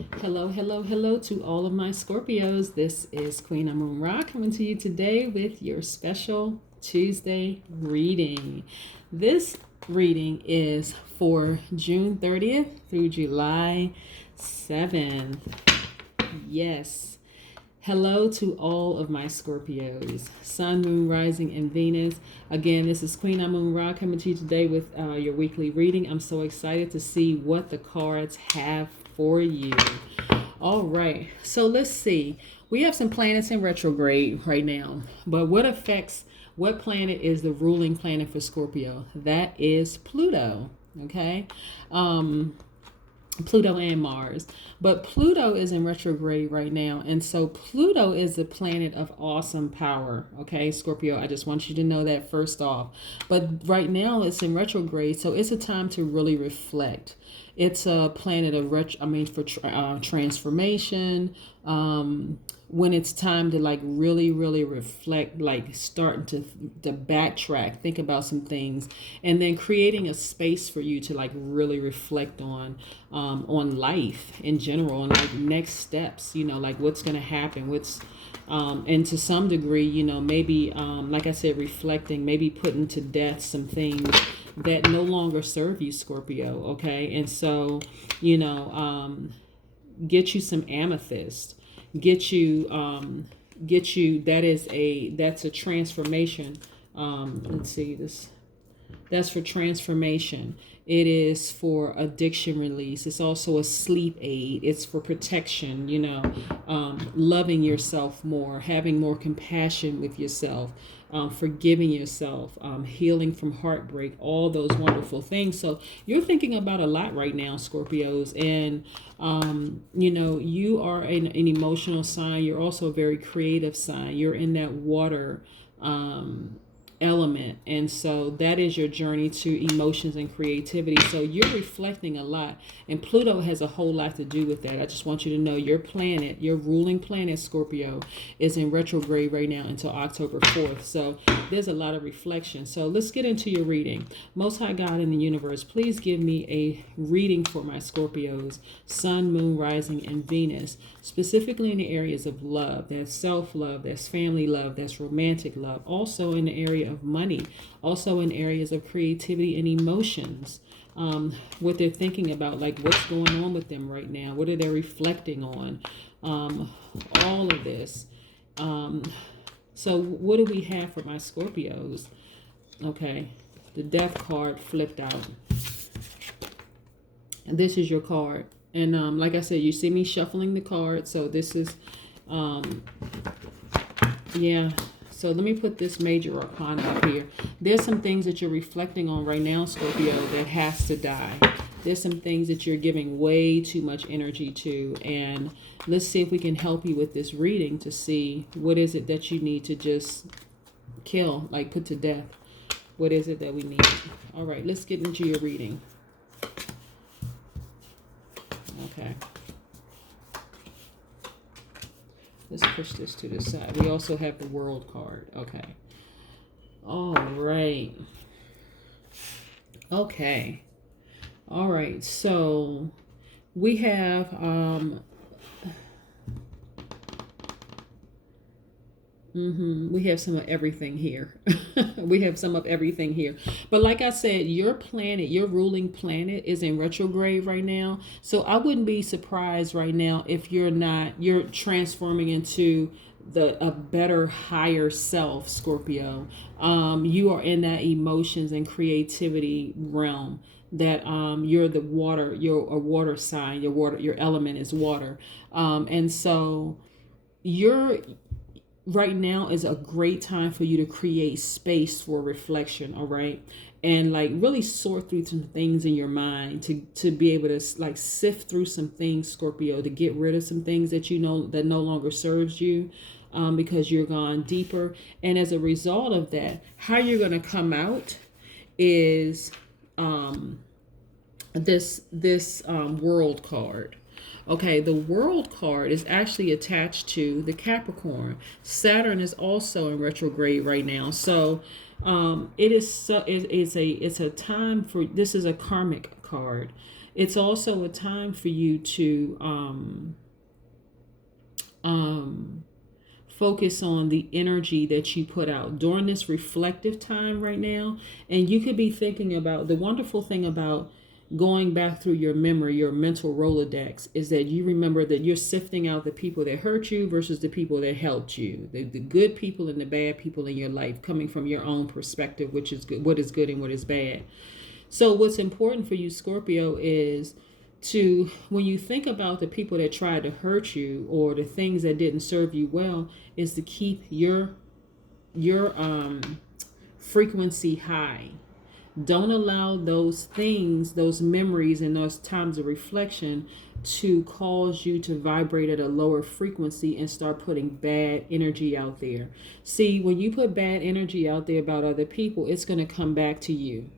Hello, hello, hello to all of my Scorpios. This is Queen Amun Ra coming to you today with your special Tuesday reading. This reading is for June 30th through July 7th. Yes. Hello to all of my Scorpios, Sun, Moon, Rising, and Venus. Again, this is Queen Amun Ra coming to you today with your weekly reading. I'm so excited to see what the cards have for you. All right, so let's see. We have some planets in retrograde right now, but what planet is the ruling planet for Scorpio? That is Pluto. Okay. Pluto and Mars. But Pluto is in retrograde right now. And so Pluto is a planet of awesome power. Okay, Scorpio, I just want you to know that first off. But right now it's in retrograde. So it's a time to really reflect. It's a planet of transformation. When it's time to like really reflect, like starting to backtrack, think about some things, and then creating a space for you to like really reflect on life in general, and like next steps, like what's going to happen, and to some degree, maybe like I said, reflecting, maybe putting to death some things that no longer serve you, Scorpio. Okay. And so get you some amethyst, get you that's a transformation. Let's see this. That's for transformation. It is for addiction release. It's also a sleep aid. It's for protection, loving yourself more, having more compassion with yourself, forgiving yourself, healing from heartbreak, all those wonderful things. So you're thinking about a lot right now, Scorpios. And, you are an emotional sign. You're also a very creative sign. You're in that water element, and so that is your journey to emotions and creativity. So you're reflecting a lot, and Pluto has a whole lot to do with that. I just want you to know your planet, your ruling planet, Scorpio, is in retrograde right now until October 4th. So there's a lot of reflection. So let's get into your reading. Most High God in the universe, please give me a reading for my Scorpios, Sun, Moon, Rising, and Venus, specifically in the areas of love. That's self-love, that's family love, that's romantic love, also in the area of money, also in areas of creativity and emotions. What they're thinking about, like what's going on with them right now, what are they reflecting on, all of this. So what do we have for my Scorpios? Okay, the Death card flipped out, and this is your card. And like I said, you see me shuffling the cards, so this is yeah. So let me put this major arcana up here. There's some things that you're reflecting on right now, Scorpio, that has to die. There's some things that you're giving way too much energy to. And let's see if we can help you with this reading to see what is it that you need to just kill, like put to death. What is it that we need? All right, let's get into your reading. Okay. Let's push this to the side. We also have the World card. Okay. All right. Okay. All right. So we have we have some of everything here. We have some of everything here. But like I said, your planet, your ruling planet is in retrograde right now. So I wouldn't be surprised right now if you're transforming into a better, higher self, Scorpio. You are in that emotions and creativity realm, that you're the water, you're a water sign, your element is water. And so you're right now is a great time for you to create space for reflection. All right, and like really sort through some things in your mind, to be able to like sift through some things, Scorpio, to get rid of some things that that no longer serves you, because you're gone deeper. And as a result of that, how you're going to come out is this World card. Okay, the World card is actually attached to the Capricorn. Saturn is also in retrograde right now. So it's a time for, this is a karmic card. It's also a time for you to um, focus on the energy that you put out during this reflective time right now. And you could be thinking about the wonderful thing about going back through your memory, your mental Rolodex, is that you remember that you're sifting out the people that hurt you versus the people that helped you, the good people and the bad people in your life, coming from your own perspective, which is good, what is good and what is bad. So what's important for you, Scorpio, is to, when you think about the people that tried to hurt you or the things that didn't serve you well, is to keep your frequency high. Don't allow those things, those memories, and those times of reflection to cause you to vibrate at a lower frequency and start putting bad energy out there. See, when you put bad energy out there about other people, it's going to come back to you.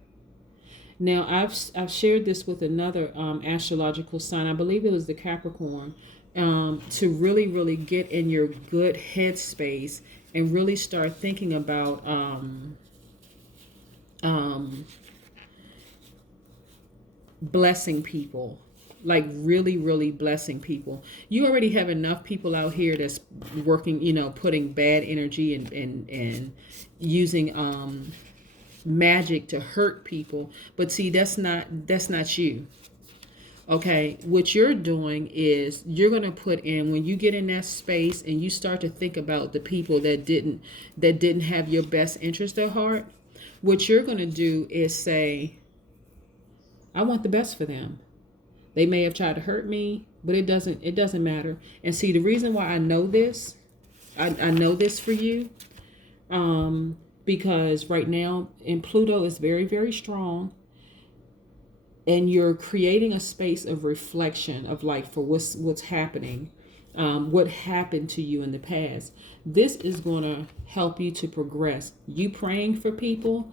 Now, I've shared this with another astrological sign. I believe it was the Capricorn. To really get in your good headspace and really start thinking about blessing people, like really blessing people. You already have enough people out here that's working, putting bad energy and using magic to hurt people. But see, that's not you. Okay, what you're doing is you're going to put in, when you get in that space and you start to think about the people that didn't have your best interest at heart, what you're going to do is say, I want the best for them. They may have tried to hurt me, but it doesn't matter. And see, the reason why I know this, I know this for you, because right now, and Pluto is very strong, and you're creating a space of reflection of like for what's happening, what happened to you in the past. This is going to help you to progress. You praying for people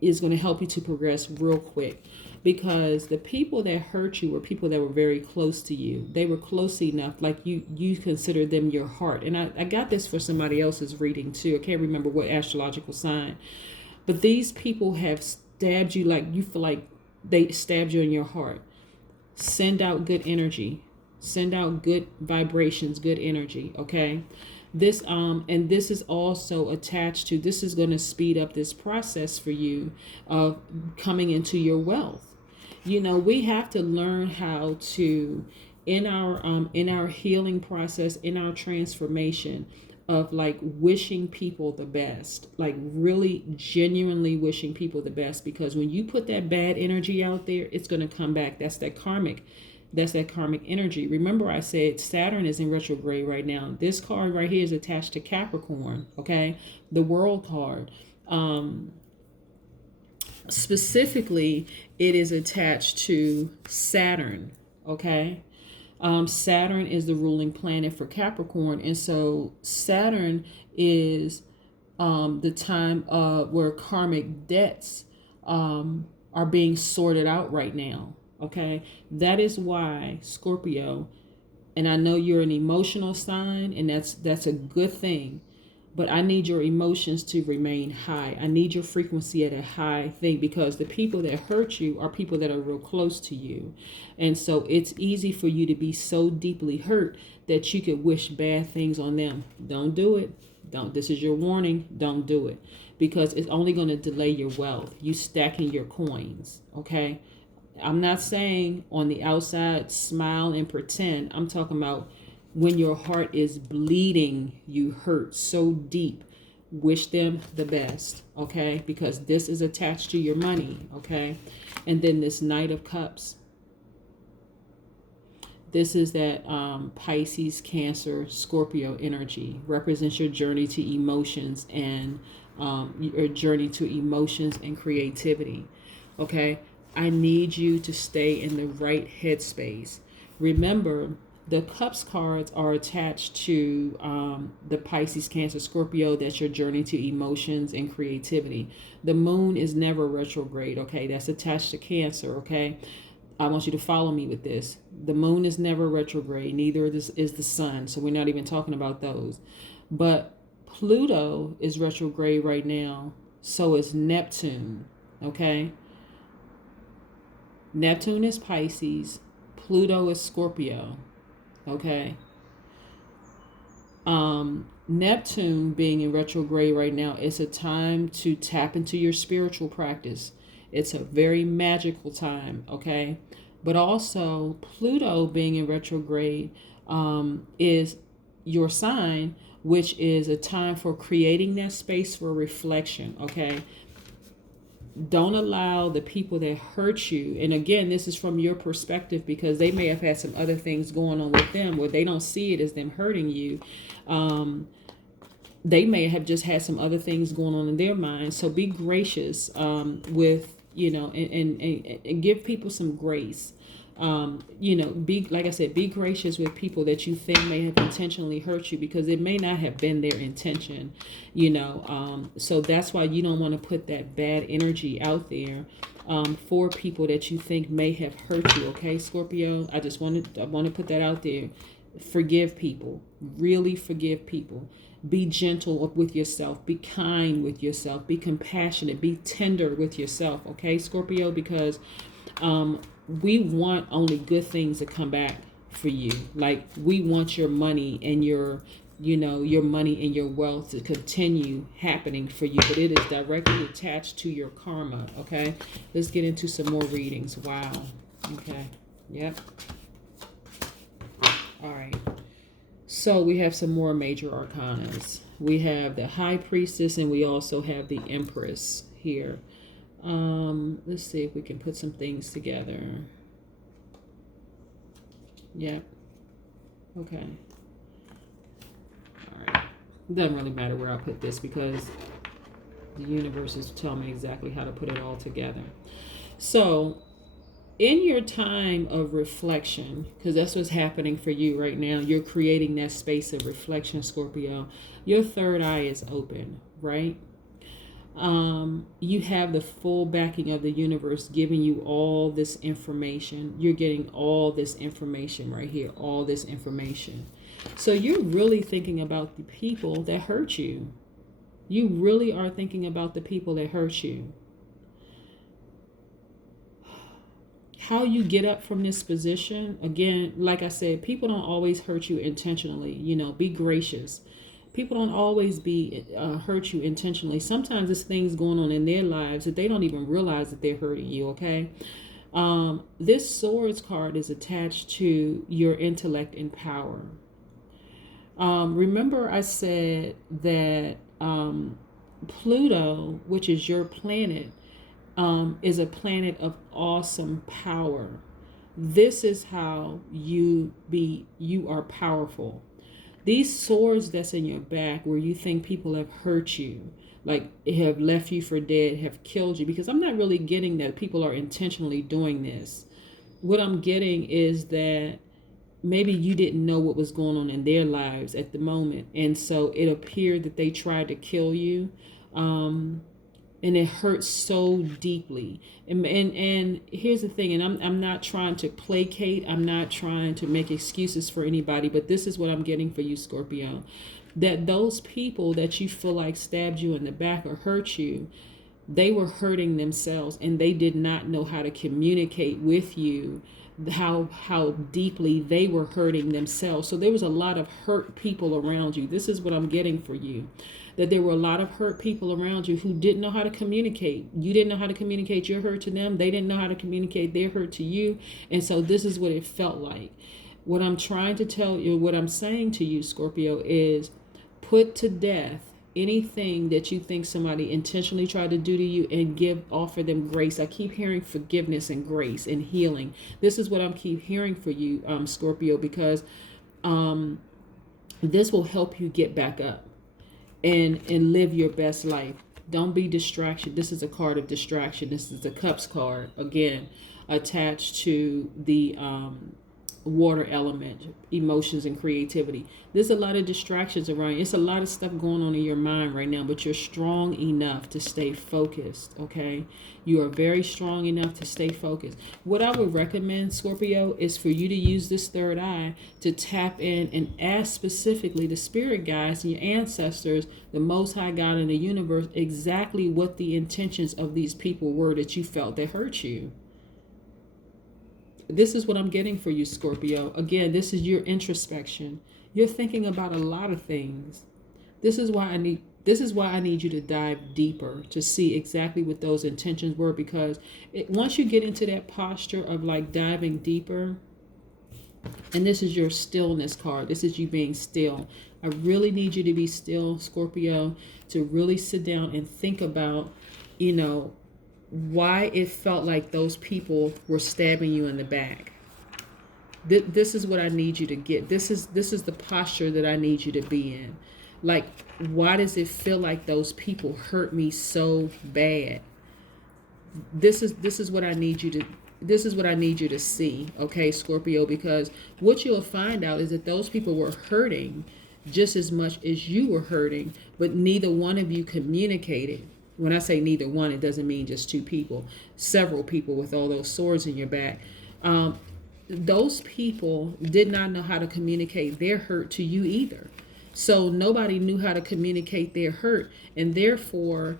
is going to help you to progress real quick, because the people that hurt you were people that were very close to you. They were close enough, like you consider them your heart. And I got this for somebody else's reading too. I can't remember what astrological sign, but these people have stabbed you, like you feel like they stabbed you in your heart. Send out good energy. Send out good vibrations, good energy, okay? This and this is also attached to, this is going to speed up this process for you of coming into your wealth. We have to learn how to, in our healing process, in our transformation, of like wishing people the best, like really genuinely wishing people the best, because when you put that bad energy out there, it's going to come back. That's that karmic energy. Remember, I said Saturn is in retrograde right now. This card right here is attached to Capricorn, okay? The World card. Specifically, it is attached to Saturn, okay? Saturn is the ruling planet for Capricorn. And so Saturn is the time where karmic debts are being sorted out right now. Okay, that is why, Scorpio, and I know you're an emotional sign, and that's a good thing, but I need your emotions to remain high. I need your frequency at a high thing, because the people that hurt you are people that are real close to you. And so it's easy for you to be so deeply hurt that you could wish bad things on them. Don't do it. Don't. This is your warning. Don't do it, because it's only going to delay your wealth. You stacking your coins, okay? I'm not saying on the outside smile and pretend. I'm talking about when your heart is bleeding, you hurt so deep. Wish them the best, okay? Because this is attached to your money, okay? And then this Knight of Cups. This is that Pisces, Cancer, Scorpio energy. Represents your journey to emotions and your journey to emotions and creativity, okay? I need you to stay in the right headspace. Remember, the Cups cards are attached to the Pisces, Cancer, Scorpio. That's your journey to emotions and creativity. The moon is never retrograde, okay? That's attached to Cancer, okay? I want you to follow me with this. The moon is never retrograde. Neither is the sun. So we're not even talking about those. But Pluto is retrograde right now. So is Neptune, okay? Neptune is Pisces. Pluto is Scorpio. Okay. Neptune being in retrograde right now is a time to tap into your spiritual practice. It's a very magical time, okay? But also, Pluto being in retrograde is your sign, which is a time for creating that space for reflection, okay? Don't allow the people that hurt you, and again, this is from your perspective because they may have had some other things going on with them where they don't see it as them hurting you. They may have just had some other things going on in their mind. So be gracious with, and give people some grace. Be, like I said, be gracious with people that you think may have intentionally hurt you because it may not have been their intention, so that's why you don't want to put that bad energy out there for people that you think may have hurt you. Okay, Scorpio, I want to put that out there. Forgive people, really forgive people. Be gentle with yourself, be kind with yourself, be compassionate, be tender with yourself. Okay, Scorpio, because we want only good things to come back for you. Like, we want your money and your money and your wealth to continue happening for you, but it is directly attached to your karma. Okay, let's get into some more readings. Wow. Okay. Yep. All right. So we have some more major arcanas. We have the High Priestess and we also have the Empress here. Let's see if we can put some things together. Yep. Okay. All right. It doesn't really matter where I put this because the universe is telling me exactly how to put it all together. So in your time of reflection, because that's what's happening for you right now, you're creating that space of reflection, Scorpio. Your third eye is open, right? You have the full backing of the universe giving you all this information. You're getting all this information right here, all this information. So you're really thinking about the people that hurt you. You really are thinking about the people that hurt you. How you get up from this position, again, like I said, people don't always hurt you intentionally. Be gracious. People don't always hurt you intentionally. Sometimes there's things going on in their lives that they don't even realize that they're hurting you, okay? This Swords card is attached to your intellect and power. Remember I said that Pluto, which is your planet, is a planet of awesome power. This is how you are powerful. These swords that's in your back where you think people have hurt you, like have left you for dead, have killed you, because I'm not really getting that people are intentionally doing this. What I'm getting is that maybe you didn't know what was going on in their lives at the moment, and so it appeared that they tried to kill you. And it hurts so deeply. And here's the thing, and I'm not trying to placate, I'm not trying to make excuses for anybody, but this is what I'm getting for you, Scorpio. That those people that you feel like stabbed you in the back or hurt you, they were hurting themselves and they did not know how to communicate with you how deeply they were hurting themselves. So there was a lot of hurt people around you. This is what I'm getting for you. That there were a lot of hurt people around you who didn't know how to communicate. You didn't know how to communicate your hurt to them. They didn't know how to communicate their hurt to you. And so this is what it felt like. What I'm trying to tell you, what I'm saying to you, Scorpio, is put to death anything that you think somebody intentionally tried to do to you and offer them grace. I keep hearing forgiveness and grace and healing. This is what I'm keep hearing for you, Scorpio, because this will help you get back up and live your best life. Don't be distraction. This is a card of distraction. This is a Cups card, again, attached to the water element, emotions and creativity. There's a lot of distractions around you. It's a lot of stuff going on in your mind right now, but you're strong enough to stay focused, okay? You are very strong enough to stay focused. What I would recommend, Scorpio, is for you to use this third eye to tap in and ask specifically the spirit guides and your ancestors, the Most High God in the universe, exactly what the intentions of these people were that you felt that hurt you. This is what I'm getting for you, Scorpio. Again, this is your introspection. You're thinking about a lot of things. This is why I need you to dive deeper to see exactly what those intentions were, because once you get into that posture of like diving deeper, and this is your stillness card. This is you being still. I really need you to be still, Scorpio, to really sit down and think about, why it felt like those people were stabbing you in the back. This is what I need you to get. This is the posture that I need you to be in. Like, why does it feel like those people hurt me so bad? This is what I need you to see, okay, Scorpio, because what you'll find out is that those people were hurting just as much as you were hurting, but neither one of you communicated. When I say neither one, it doesn't mean just two people, several people with all those swords in your back. Those people did not know how to communicate their hurt to you either. So nobody knew how to communicate their hurt, and therefore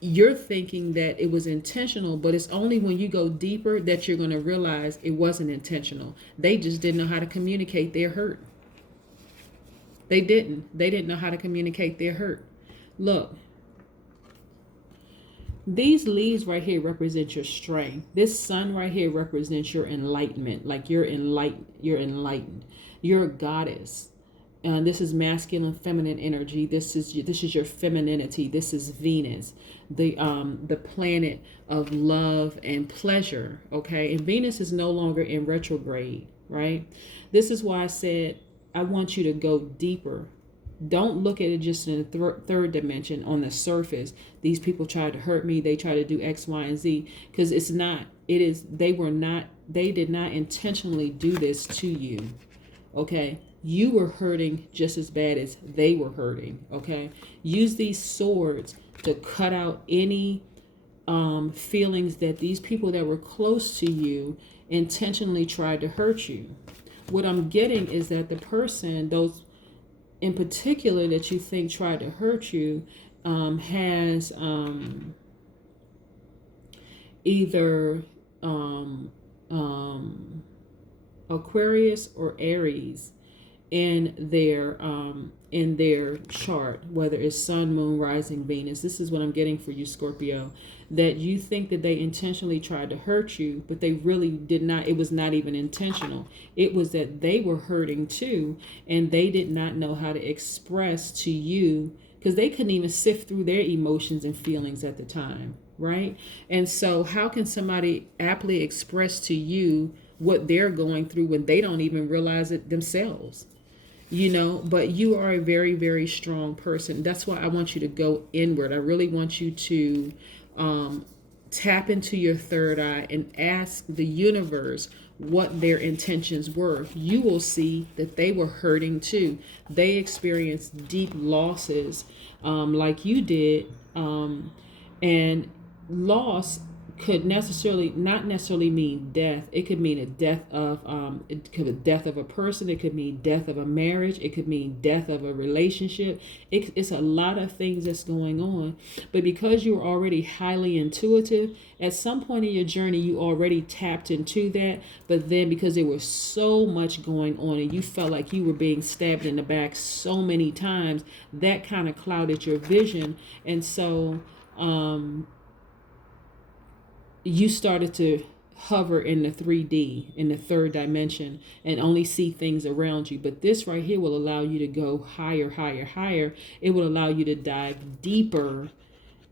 you're thinking that it was intentional, but it's only when you go deeper that you're going to realize it wasn't intentional. They just didn't know how to communicate their hurt. They didn't know how to communicate their hurt. Look, these leaves right here represent your strength. This sun right here represents your enlightenment. Like you're enlightened. You're a goddess. This is masculine, feminine energy. This is your femininity. This is Venus, the planet of love and pleasure. Okay, and Venus is no longer in retrograde, right? This is why I said I want you to go deeper. Don't look at it just in the third dimension on the surface. These people tried to hurt me. They tried to do X, Y, and Z, because it's not. It is. They did not intentionally do this to you. Okay. You were hurting just as bad as they were hurting, okay? Use these swords to cut out any feelings that these people that were close to you intentionally tried to hurt you. What I'm getting is that the person, those in particular that you think tried to hurt you, has either Aquarius or Aries in their chart, whether it's sun, moon, rising, Venus. This is what I'm getting for you, Scorpio, that you think that they intentionally tried to hurt you, but they really did not. It was not even intentional. It was that they were hurting too, and they did not know how to express to you, because they couldn't even sift through their emotions and feelings at the time, right? And so how can somebody aptly express to you what they're going through when they don't even realize it themselves? But you are a very, very strong person. That's why I want you to go inward. I really want you to tap into your third eye and ask the universe what their intentions were. You will see that they were hurting too. They experienced deep losses like you did. And loss could not necessarily mean death. It could mean a death of a person. It could mean death of a marriage. It could mean death of a relationship. It's a lot of things that's going on. But because you're already highly intuitive, at some point in your journey you already tapped into that. But then because there was so much going on and you felt like you were being stabbed in the back so many times, that kind of clouded your vision. And so you started to hover in the 3D, in the third dimension, and only see things around you. But this right here will allow you to go higher, higher, higher. It will allow you to dive deeper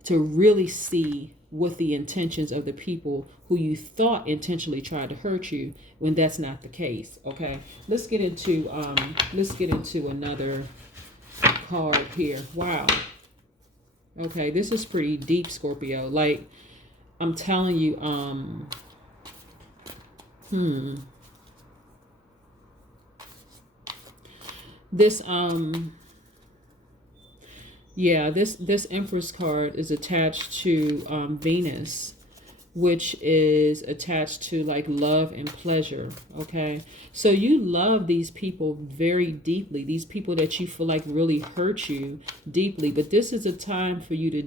to really see what the intentions of the people who you thought intentionally tried to hurt you, when that's not the case. Okay, let's get into another card here. Wow. Okay, this is pretty deep, Scorpio. Like, I'm telling you, this Empress card is attached to Venus, which is attached to like love and pleasure. Okay, so you love these people very deeply, these people that you feel like really hurt you deeply, but this is a time for you to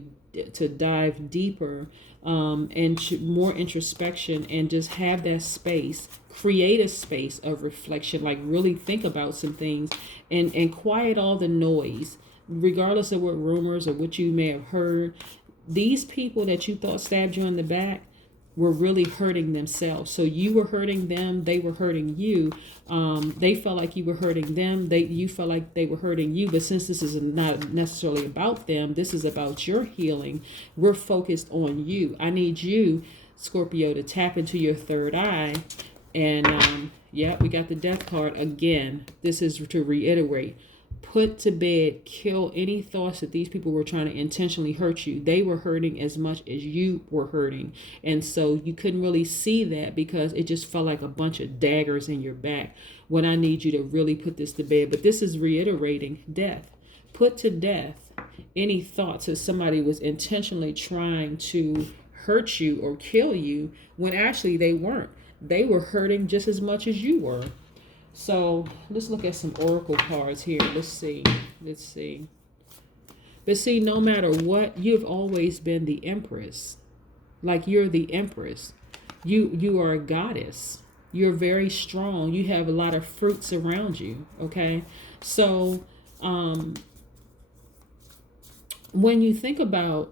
to dive deeper, and more introspection, and just have that space, create a space of reflection, like really think about some things, and quiet all the noise, regardless of what rumors or what you may have heard. These people that you thought stabbed you in the back were really hurting themselves. So you were hurting them, they were hurting you. They felt like you were hurting them, you felt like they were hurting you. But since this is not necessarily about them, this is about your healing, we're focused on you. I need you, Scorpio, to tap into your third eye. And yeah, we got the death card again. This is to reiterate: put to bed, kill any thoughts that these people were trying to intentionally hurt you. They were hurting as much as you were hurting. And so you couldn't really see that because it just felt like a bunch of daggers in your back. What I need you to really put this to bed. But this is reiterating death. Put to death any thoughts that somebody was intentionally trying to hurt you or kill you when actually they weren't. They were hurting just as much as you were. So let's look at some oracle cards here. Let's see. But see, no matter what, you've always been the empress. Like, you're the empress. You are a goddess. You're very strong. You have a lot of fruits around you. Okay. So when you think about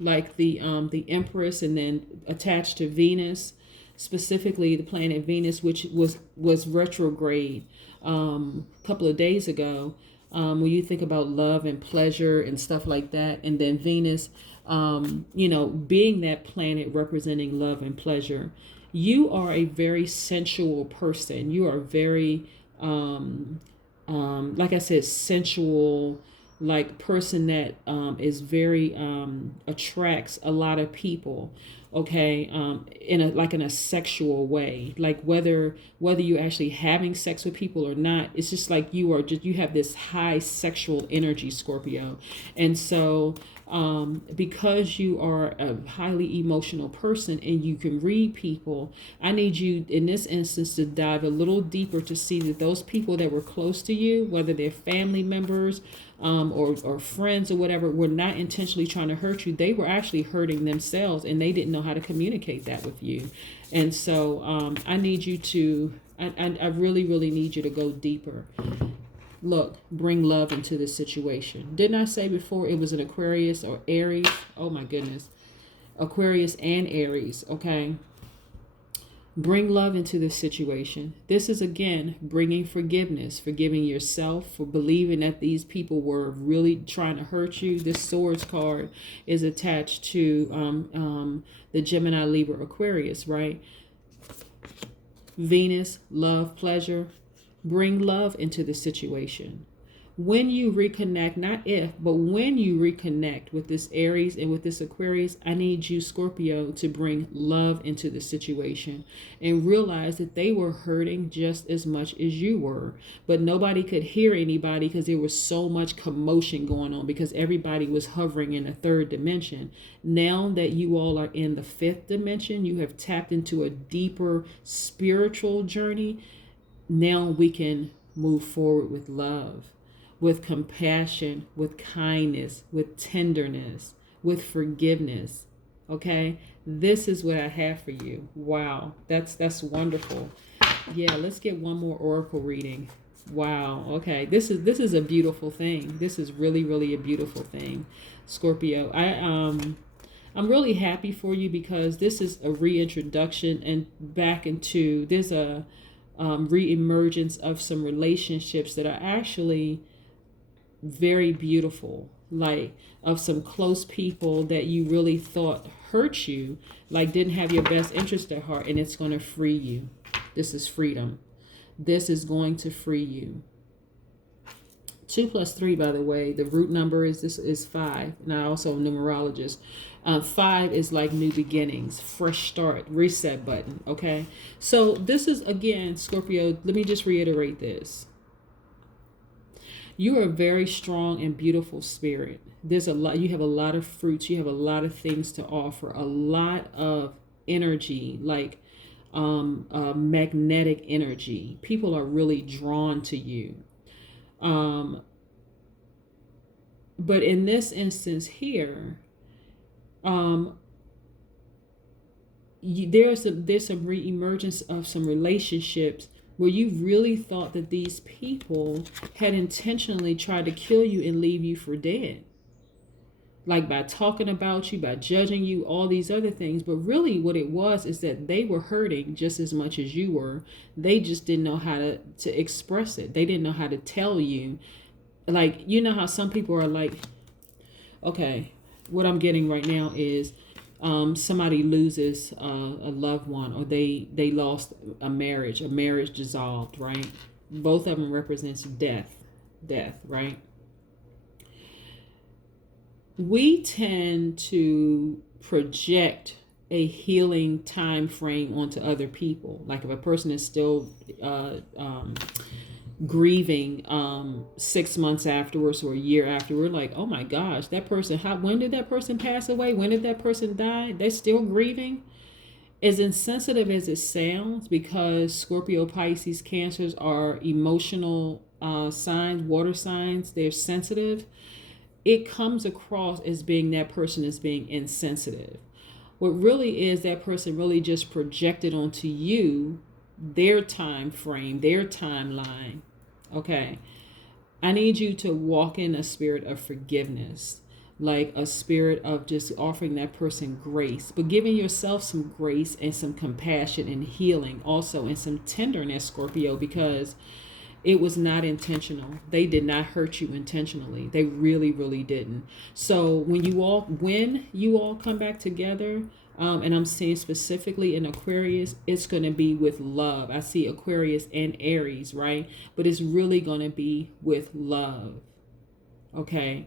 like the empress, and then attached to Venus, specifically the planet Venus, which was retrograde a couple of days ago. When you think about love and pleasure and stuff like that, and then Venus, being that planet representing love and pleasure, you are a very sensual person. You are very, like I said, sensual, like person that is very attracts a lot of people. Okay, in a sexual way, like whether you're actually having sex with people or not, it's just like you have this high sexual energy, Scorpio. And so because you are a highly emotional person and you can read people, I need you in this instance to dive a little deeper to see that those people that were close to you, whether they're family members or friends or whatever, were not intentionally trying to hurt you. They were actually hurting themselves, and they didn't know how to communicate that with you. And so I need you to, I really, really need you to go deeper. Look, bring love into this situation. Didn't I say before it was an Aquarius or Aries? Oh my goodness. Aquarius and Aries, okay? Bring love into this situation. This is, again, bringing forgiveness, forgiving yourself for believing that these people were really trying to hurt you. This Swords card is attached to the Gemini, Libra, Aquarius, right? Venus, love, pleasure. Bring love into the situation. When you reconnect, not if, but when you reconnect with this Aries and with this Aquarius, I need you, Scorpio, to bring love into the situation and realize that they were hurting just as much as you were, but nobody could hear anybody because there was so much commotion going on because everybody was hovering in a third dimension. Now that you all are in the fifth dimension, you have tapped into a deeper spiritual journey. Now we can move forward with love, with compassion, with kindness, with tenderness, with forgiveness. Okay? This is what I have for you. Wow. That's wonderful. Yeah, let's get one more oracle reading. Wow. Okay. This is a beautiful thing. This is really, really a beautiful thing, Scorpio. I'm really happy for you because this is a reintroduction and back into, there's a reemergence of some relationships that are actually very beautiful, like of some close people that you really thought hurt you, like didn't have your best interest at heart, and it's going to free you. This is freedom. This is going to free you. 2 plus 3, by the way, the root number is 5, and I also am a numerologist. 5 is like new beginnings, fresh start, reset button. Okay, so this is, again, Scorpio, let me just reiterate this. You are a very strong and beautiful spirit. There's a lot, you have a lot of fruits, you have a lot of things to offer, a lot of energy, like magnetic energy. People are really drawn to you. But in this instance here, um, there's some re-emergence of some relationships where you really thought that these people had intentionally tried to kill you and leave you for dead, like by talking about you, by judging you, all these other things. But really what it was is that they were hurting just as much as you were. They just didn't know how to express it. They didn't know how to tell you. Like, you know how some people are like, okay, what I'm getting right now is somebody loses a loved one, or they lost a marriage dissolved, right? Both of them represents death, right? We tend to project a healing time frame onto other people. Like if a person is still grieving 6 months afterwards or a year after, we're like, oh my gosh, that person, when did that person pass away? When did that person die? They're still grieving. As insensitive as it sounds, because Scorpio, Pisces, Cancers are emotional signs, water signs, they're sensitive, it comes across as being that person is being insensitive. What really is, that person really just projected onto you their time frame, their timeline. Okay. I need you to walk in a spirit of forgiveness, like a spirit of just offering that person grace, but giving yourself some grace and some compassion and healing also, and some tenderness, Scorpio, because it was not intentional. They did not hurt you intentionally. They really, really didn't. So when you all come back together, and I'm saying specifically in Aquarius, it's going to be with love. I see Aquarius and Aries, right? But it's really going to be with love. Okay.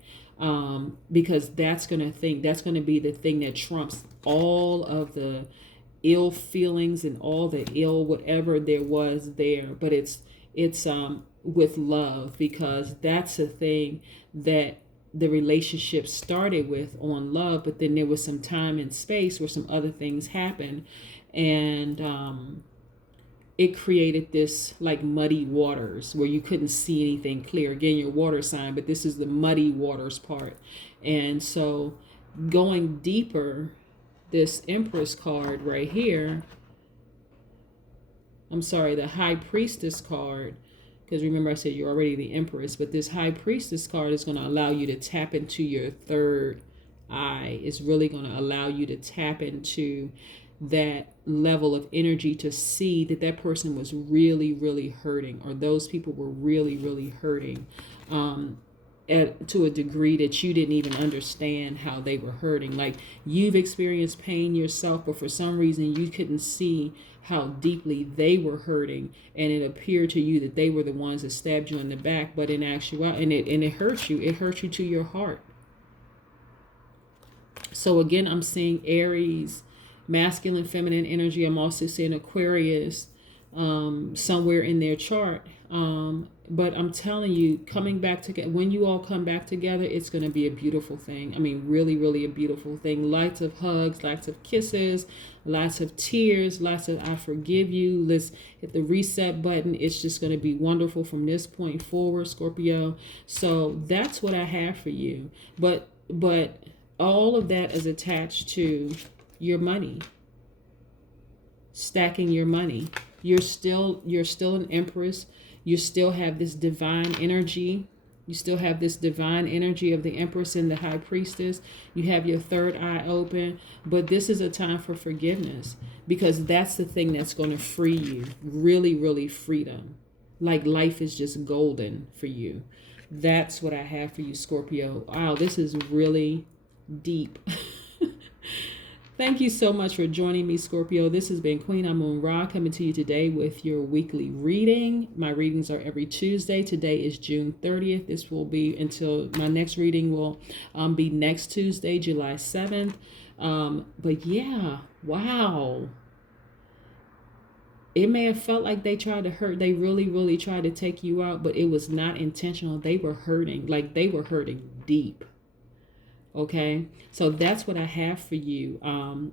Because that's going to be the thing that trumps all of the ill feelings and all the ill whatever there was there. But it's with love, because that's the thing that the relationship started with, on love, but then there was some time and space where some other things happened, and it created this like muddy waters where you couldn't see anything clear. Again, your water sign, but this is the muddy waters part. And so going deeper, this Empress card right here, I'm sorry, the High Priestess card, because remember I said you're already the Empress, but this High Priestess card is going to allow you to tap into your third eye. It's really going to allow you to tap into that level of energy to see that that person was really, really hurting, or those people were really, really hurting, to a degree that you didn't even understand how they were hurting. Like, you've experienced pain yourself, but for some reason you couldn't see how deeply they were hurting, and it appeared to you that they were the ones that stabbed you in the back. But in actuality, and it hurt you to your heart. So again, I'm seeing Aries, masculine, feminine energy. I'm also seeing Aquarius somewhere in their chart. But I'm telling you, coming back together, when you all come back together, it's going to be a beautiful thing. I mean, really, really a beautiful thing. Lots of hugs, lots of kisses, lots of tears, lots of I forgive you. Let's hit the reset button. It's just going to be wonderful from this point forward, Scorpio. So that's what I have for you. But all of that is attached to your money, stacking your money. You're still an Empress. You still have this divine energy. You still have this divine energy of the Empress and the High Priestess. You have your third eye open. But this is a time for forgiveness, because that's the thing that's going to free you. Really, really freedom. Like life is just golden for you. That's what I have for you, Scorpio. Wow, this is really deep. Thank you so much for joining me, Scorpio. This has been Queen Amun Ra coming to you today with your weekly reading. My readings are every Tuesday. Today is June 30th. This will be until my next reading will be next Tuesday, July 7th. But yeah, wow. It may have felt like they tried to hurt. They really, really tried to take you out, but it was not intentional. They were hurting. Like, they were hurting deep. Okay, so that's what I have for you.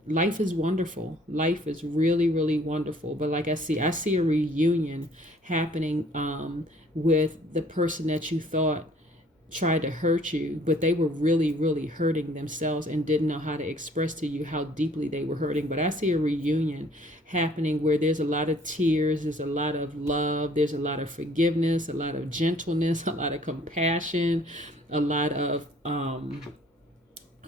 Life is wonderful. Life is really, really wonderful. But like I see a reunion happening with the person that you thought tried to hurt you, but they were really, really hurting themselves and didn't know how to express to you how deeply they were hurting. But I see a reunion happening where there's a lot of tears, there's a lot of love, there's a lot of forgiveness, a lot of gentleness, a lot of compassion, a lot of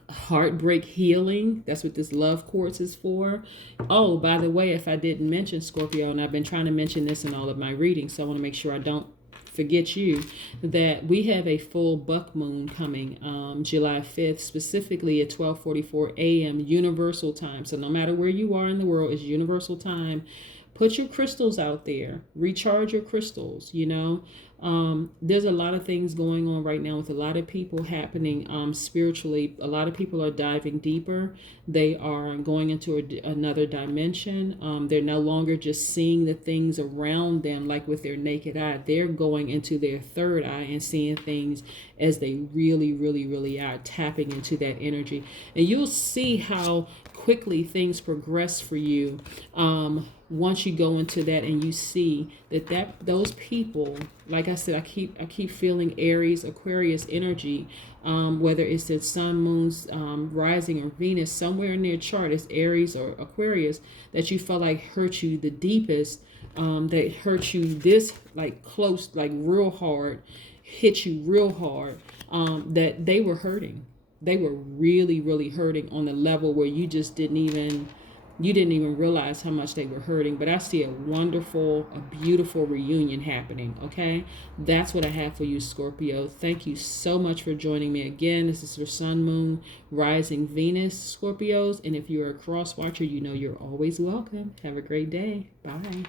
heartbreak healing. That's what this love quartz is for. Oh, by the way, if I didn't mention Scorpio, and I've been trying to mention this in all of my readings, so I want to make sure I don't forget you, that we have a full buck moon coming July 5th, specifically at 12:44 a.m. Universal Time. So no matter where you are in the world, it's Universal Time. Put your crystals out there. Recharge your crystals, you know. There's a lot of things going on right now with a lot of people happening spiritually. A lot of people are diving deeper. They are going into another dimension. They're no longer just seeing the things around them like with their naked eye. They're going into their third eye and seeing things as they really, really, really are, tapping into that energy. And you'll see how quickly things progress for you once you go into that and you see that those people, like I said, I keep feeling Aries, Aquarius energy, whether it's the sun, moon's rising, or Venus, somewhere in their chart, it's Aries or Aquarius, that you felt like hurt you the deepest, that hurt you this like close, like real hard, hit you real hard, that they were hurting. They were really, really hurting on the level where you didn't even realize how much they were hurting. But I see a beautiful reunion happening. Okay, that's what I have for you, Scorpio. Thank you so much for joining me again. This is for sun, moon, rising, Venus, Scorpios. And if you're a cross watcher, you know you're always welcome. Have a great day. Bye.